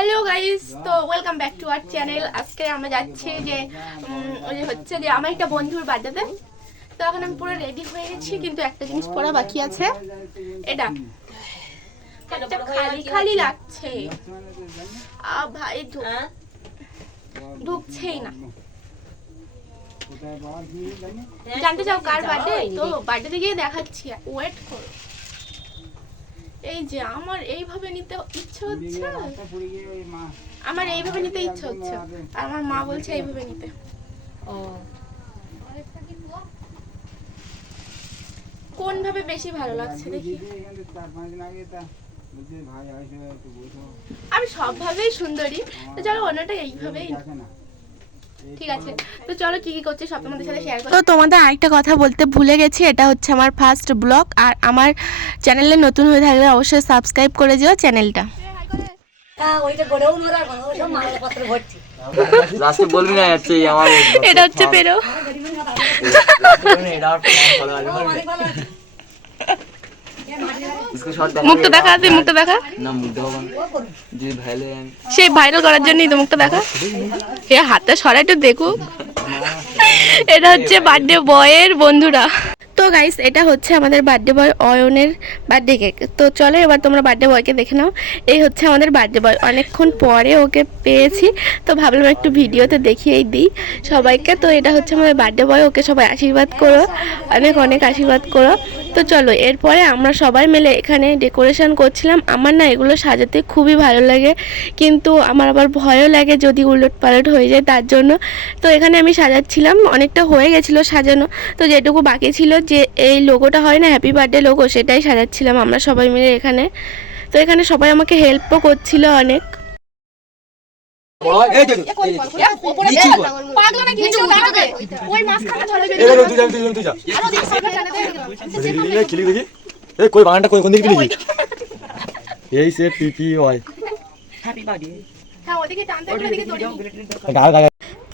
Hello guys, তো welcome back to our channel. আজকে আমরা যাচ্ছি যে আমার একটা বন্ধুর বার্থডেতে। তো এখন আমি পুরো রেডি হয়ে গেছি, কিন্তু একটা জিনিস পরা বাকি আছে। এটা খালি খালি লাগছে, ভাই ঢুকছেই না। জানতে চাও কার বার্থডে? তো বার্থডেতে গিয়ে দেখাচ্ছি, ওয়েট করো। এই যে আমার এইভাবে নিতে ইচ্ছে হচ্ছে, আমার এইভাবে নিতে ইচ্ছে হচ্ছে, আর আমার মা বলছে এইভাবে নিতে। কোন ভাবে বেশি ভালো লাগছে দেখি। আমি সব ভাবেই সুন্দরী, তো চলো অন্যটা এইভাবেই। ঠিক আছে, তো চলো কি কি করছে সব তোমাদের সাথে শেয়ার করব। তো তোমাদের আরেকটা কথা বলতে ভুলে গেছি, এটা হচ্ছে আমার ফার্স্ট ব্লগ, আর আমার চ্যানেলে নতুন হয়ে থাকলে অবশ্যই সাবস্ক্রাইব করে দিও চ্যানেলটা। এটা হচ্ছে পেরো। মুখটা দেখা, তুই মুখটা দেখা। সেই ভাইরাল করার জন্যই তো মুখটা দেখা। এ হাতটা সরাই একটু দেখুক। এটা হচ্ছে বার্থডে বয়ের বন্ধুরা। তো গাইস, এটা হচ্ছে আমাদের বার্থডে বয় অয়নের বার্থডে কেক। তো চলো এবার তোমরা বার্থডে বয়কে দেখে নাও। এই হচ্ছে আমাদের বার্থডে বয়, অনেকক্ষণ পরে ওকে পেয়েছি, তো ভাবলাম একটু ভিডিওতে দেখিয়েই দিই সবাইকে। তো এটা হচ্ছে আমাদের বার্থডে বয়, ওকে সবাই আশীর্বাদ করো, অনেক অনেক আশীর্বাদ করো। তো চলো এরপরে আমরা সবাই মিলে এখানে ডেকোরেশন করছিলাম। আমার না এগুলো সাজাতে খুবই ভালো লাগে, কিন্তু আমার আবার ভয়ও লাগে যদি উলট পালট হয়ে যায়, তার জন্য। তো এখানে আমি সাজাচ্ছিলাম, অনেকটা হয়ে গেছিলো সাজানো। তো যেটুকু বাকি ছিল, যে এই লোগোটা হয় না হ্যাপি বার্থডে লোগো, সেটাই সাজাচ্ছিলাম আমরা সবাই মিলে এখানে। তো এখানে সবাই আমাকে হেল্পও করছিল অনেক।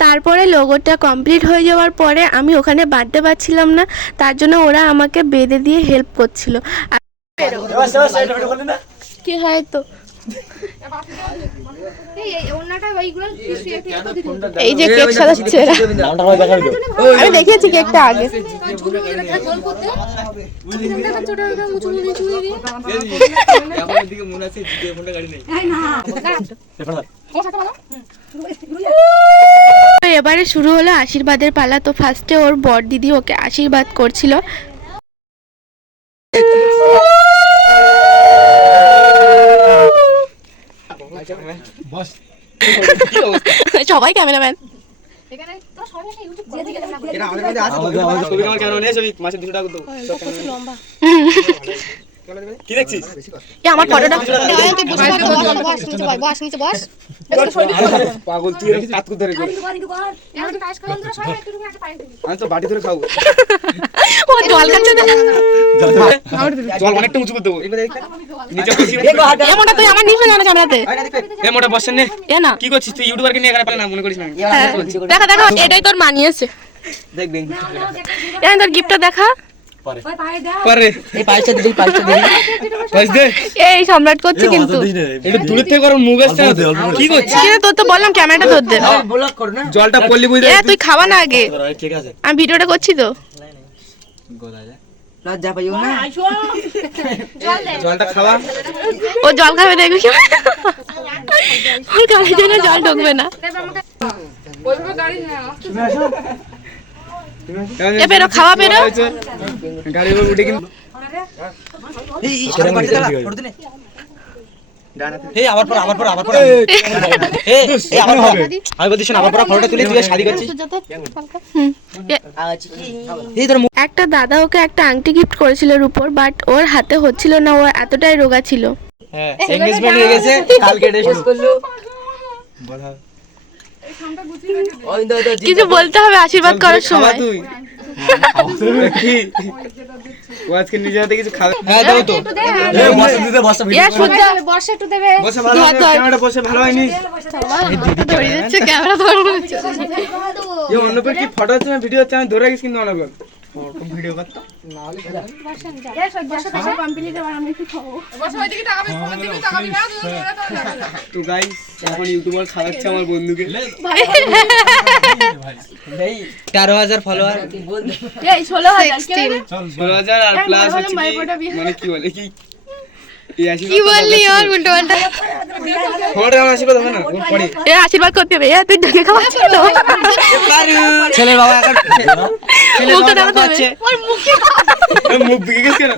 তারপরে লোগোটা কমপ্লিট হয়ে যাওয়ার পরে আমি ওখানে বাঁধতে পারছিলাম না, তার জন্য ওরা আমাকে বেঁধে দিয়ে হেল্প করছিল। কি হয় তো এই যে কেক সাজাচ্ছে, আমি দেখেছি কেকটা আগে। এবারে শুরু হলো আশীর্বাদের পালা। তো ফার্স্টে ওর বর দিদি ওকে আশীর্বাদ করছিল। সবাই ক্যামেরাম্যান। আমার ফটোটা দেখা দেখা, এটাই তোর মানিয়েছে। দেখবেন তোর গিফটটা দেখা। এই সম্রাট করছে, কিন্তু তোর তো বললাম ক্যামেরাটা ধর দে, জলটা পড়লি বুঝলি। তুই খাওয়া না আগে, আমি ভিডিওটা করছি তো। ও জল খাবে, দেখবি ওর গাড়ির জন্য জল ঢুকবে না। বেরো, খাওয়া বেরো। একটা দাদা ওকে একটা আংটি গিফট করেছিল রূপোর, বাট ওর হাতে হচ্ছিল না, ও এতটাই রোগা ছিল। কিছু বলতে হবে আশীর্বাদ করার সময়। ভিডিও ধরে গেছি কিন্তু ভিডিও করতো তো গাইস এখন ইউটিউবার খাওয়াচ্ছে আমার বন্ধুকে 13,000 ফলোয়ার 16,000 আর প্লাস হচ্ছে মানে কি বলে কি কি বললি আর উল্টো পাল্টা আশীর্বাদ করতে হবে তুই ঢুকে খাওয়াচ্ছিস তো ছেলের বাবা এখন ছেলের বাবা খাচ্ছে মুখ দিকে গেছে না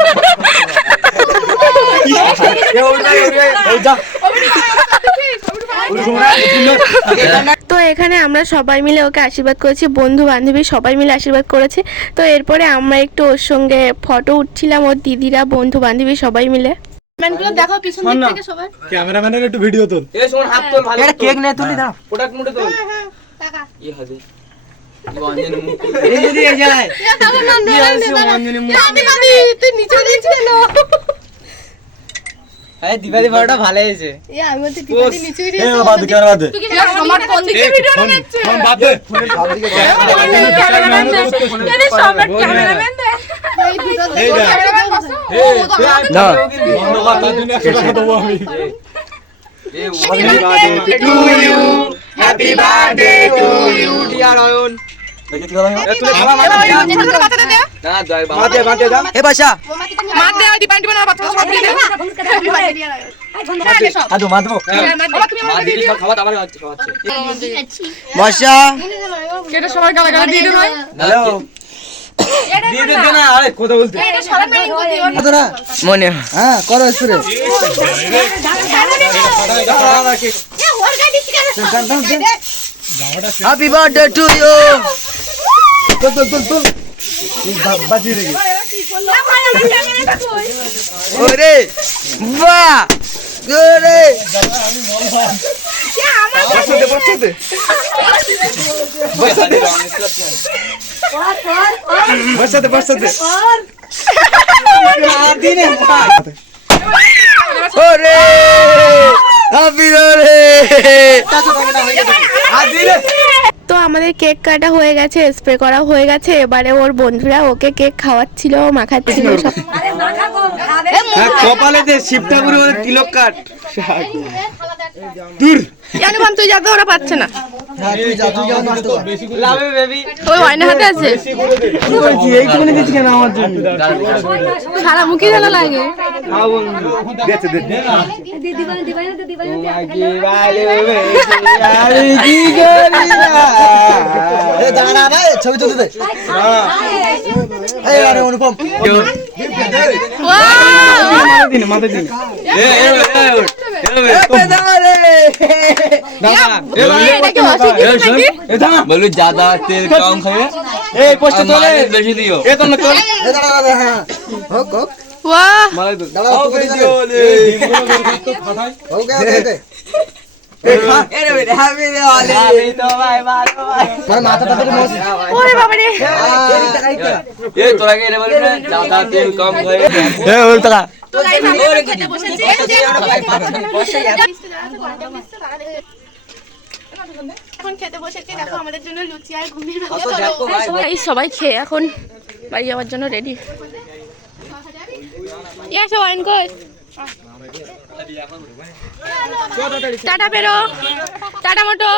তো এখানে আমরা সবাই মিলে ওকে আশীর্বাদ করেছি, বন্ধু বান্ধবী সবাই মিলে আশীর্বাদ করেছে। তো এরপরে আমরা একটু ওর সঙ্গে ফটো উঠছিলাম, ওর দিদিরা বন্ধু বান্ধবী সবাই মিলে। দেখো পিছন দিক থেকে সবাই ক্যামেরাম্যানের একটু ভিডিও তোল। এই শোন হাত তোল ভালো এটা কেক নে তুলি দাও প্রোডাক্ট মুড়ে তোল টাকা ই হবে অঞ্জনের মুখ এই যদি এই যায় কি আছে অঞ্জনের মুখ তুই নিচে দিয়েছিস কেন? এই দিবালি ফটোটা ভালো হয়েছে এ আমি বলতে দিদি নিচে এই দিয়েছিস বাদ দে ক্যামেরা বাদ দে। তুই কি আমার কোন দিকে ভিডিও বানাচ্ছিস? ফোন বাদ দে। ক্যামেরাম্যান দে সম্রাট ক্যামেরাম্যান দে এই দেখ। না বন্ধ কর তার জন্য 100 টাকা দেবো আমি। Happy birthday to you dear Ayan তুই খাওয়া না দই বাবা দাও এ বাসা মার দে আর ডিপেন্ড না বাচ্চা সব দিয়ে দে আদো মাদবো মা দিদি সব খাওয়া আবার খাওয়াচ্ছে বাসা কেটে সবাই গালা গালা দিয়ে দে ভাই হ্যালো দিয়ে দে না আরে কথা বলতে এটা সবাই মেইন করতে তোরা মনে হ্যাঁ করো spray happy birthday to you তোল বাজি রে ওরে বাহ ওরে বসাতে ওরে হ্যাপি বার্থডে তো আমাদের কেক কাটা হয়ে গেছে, স্প্রে করা হয়ে গেছে। এবারে ওর বন্ধুরা ওকে কেক খাওয়াচ্ছিল, মাখাচ্ছিল সব। হ্যাঁ কপালে দে শিব ঠাকুরের তিলক কাট দূর জানি ভাম তুই যাতে ওরা পাচ্ছে না। লাভে বেবি ওই ওয়াইনা হাতে আছে এইটুকুনি দিচ্ছি কেন আমার জন্য সারা মুখে জ্বালা লাগে। খাও বন্ধু দেখতে দে তোমাকে ভালোবেসে আমি কি করি না এ দাঁড়া না ছবি তুলতে দে এই আরে অনুপম মাথা দিন बोलो ज्यादा तेल कम खाए ए पोस्ट तोले बेची दियो ए तुम कर ए दादा हां हो को वाह मारे दो दादा तो दियो ले हो गया दे ए खा ए रे हैप्पी दिवाली हैप्पी तो भाई मारो भाई मार माथा ताते मोस ওরে বাবা রে ए तोरा के रे बोले ज्यादा तेल कम खाए ए बोल तका তো গাইস আমরা খেতে বসেছি। এখন খেতে বসেছি, দেখো আমাদের জন্য লুচি আর ঘুগনির ব্যবস্থা। এই সবাই খেয়ে এখন বাড়ি যাওয়ার জন্য রেডি। এসো ওয়াইন কই টাটা বেরো টাটা মোটো।